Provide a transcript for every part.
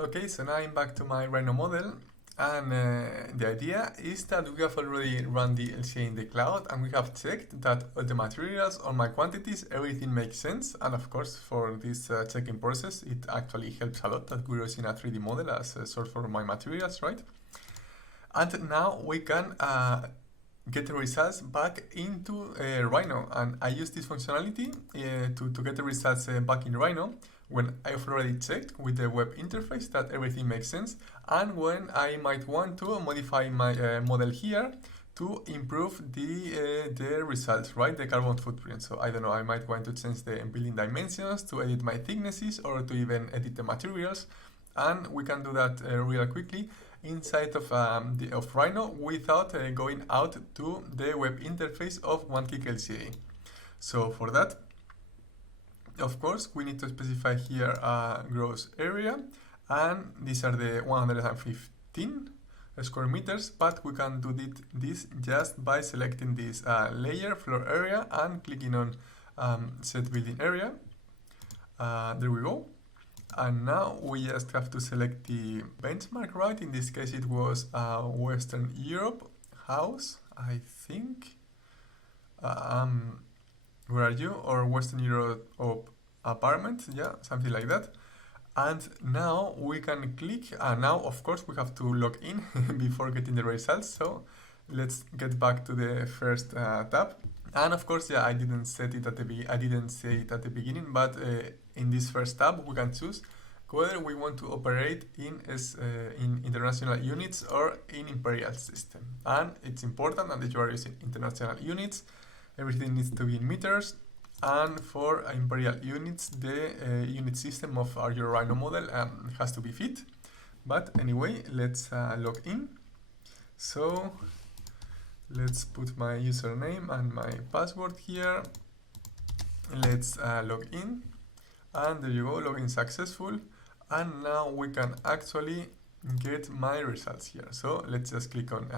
Okay, so now I'm back to my Rhino model, and the idea is that we have already run the LCA in the cloud, and we have checked that all the materials, all my quantities, everything makes sense. And of course, for this checking process, it actually helps a lot that we're using a 3D model as a source for my materials, right? And now we can get the results back into Rhino, and I use this functionality to get the results back in Rhino when I've already checked with the web interface that everything makes sense, and when I might want to modify my model here to improve the results, right? The carbon footprint. So I don't know, I might want to change the building dimensions, to edit my thicknesses, or to even edit the materials, and we can do that real quickly inside of Rhino without going out to the web interface of One Click LCA. So for that, of course, we need to specify here a gross area, and these are the 115 square meters, but we can do this just by selecting this layer, floor area, and clicking on set building area. There we go. And now we just have to select the benchmark, right? In this case, it was Western Europe house, I think. Where are you? Or Western Europe apartment, yeah, something like that. And now we can click, now of course we have to log in before getting the results. So let's get back to the first tab. And of course, yeah, I didn't say it at the beginning, but in this first tab we can choose whether we want to operate in international units or in imperial system. And it's important that you are using international units. Everything needs to be in meters, and for imperial units, the unit system of your Rhino model has to be fit. But anyway, let's log in. So let's put my username and my password here. Let's log in, and there you go, login successful. And now we can actually get my results here. So let's just click on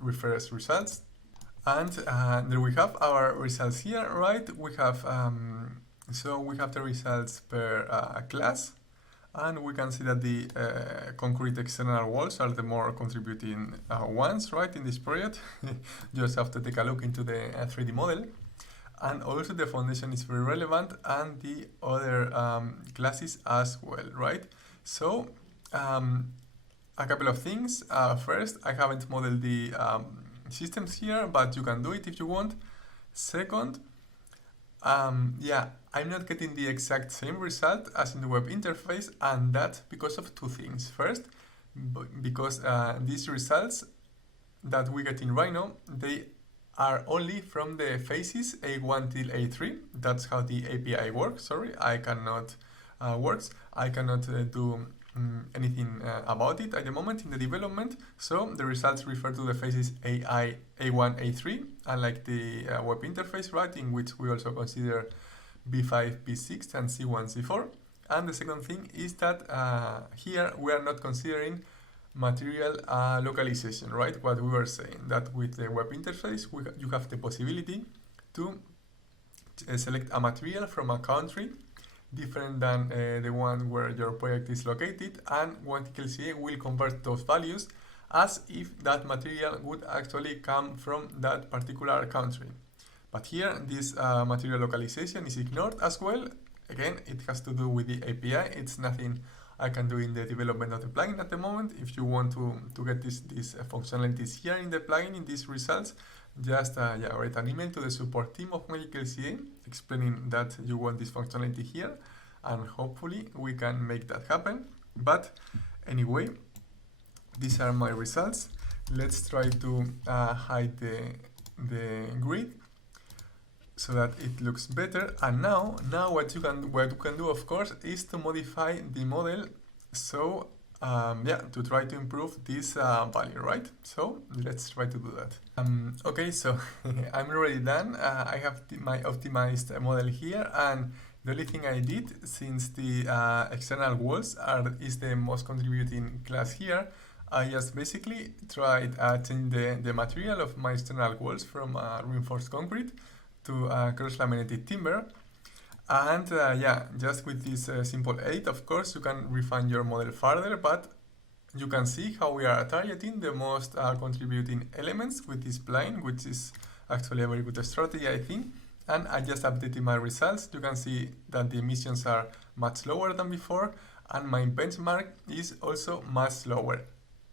refresh results. And there we have our results here, right? We have so we have the results per class, and we can see that the concrete external walls are the more contributing ones, right, in this project. You just have to take a look into the 3D model. And also the foundation is very relevant, and the other classes as well, right? So a couple of things. First, I haven't modeled the systems here, but you can do it if you want. Second, yeah, I'm not getting the exact same result as in the web interface, and that's because of two things. First, because these results that we get in Rhino, they are only from the phases A1 till A3. That's how the API works. Sorry, I cannot do anything about it at the moment in the development. So the results refer to the phases A1, A3, unlike the web interface, right, in which we also consider B5, B6, and C1, C4. And the second thing is that here we are not considering material localization, right? What we were saying, that with the web interface, you have the possibility to select a material from a country different than the one where your project is located, and One Click LCA will convert those values as if that material would actually come from that particular country. But here, this material localization is ignored as well. Again, it has to do with the API. It's nothing I can do in the development of the plugin at the moment. If you want to get these functionalities here in the plugin, in these results, just write an email to the support team of One Click LCA explaining that you want this functionality here, and hopefully we can make that happen. But anyway, these are my results. Let's try to hide the grid so that it looks better. And now what you can do, of course, is to modify the model. So to try to improve this value, right? So let's try to do that. Okay, so I'm already done. I have my optimized model here, and the only thing I did, since the external walls is the most contributing class here, I just basically tried changing the material of my external walls from reinforced concrete to cross-laminated timber. And yeah, just with this simple edit, of course, you can refine your model further, but you can see how we are targeting the most contributing elements with this plugin, which is actually a very good strategy, I think. And I just updated my results. You can see that the emissions are much lower than before, and my benchmark is also much lower.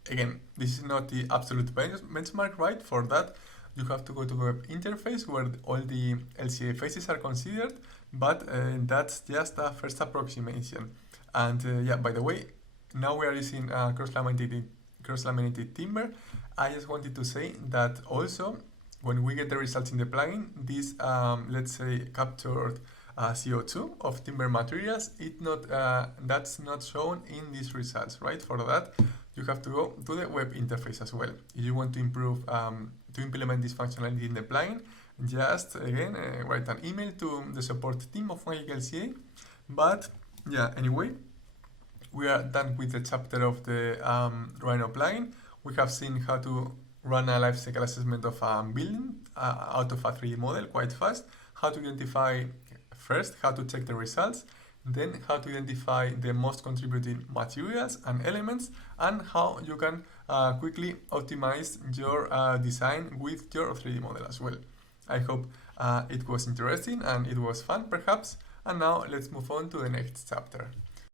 Again, this is not the absolute benchmark, right? For that, you have to go to the web interface where all the LCA phases are considered, but that's just a first approximation. And yeah, by the way, now we are using cross-laminated timber. I just wanted to say that also, when we get the results in the plugin, this, let's say, captured CO2 of timber materials, that's not shown in these results, right? For that, you have to go to the web interface as well. If you want to improve, to implement this functionality in the plugin, just again write an email to the support team of One Click LCA. But yeah, anyway, we are done with the chapter of the Rhino plugin. We have seen how to run a lifecycle assessment of a building out of a 3D model quite fast, how to identify first, how to check the results, then how to identify the most contributing materials and elements, and how you can quickly optimize your design with your 3D model as well. I hope it was interesting and it was fun perhaps, and now let's move on to the next chapter.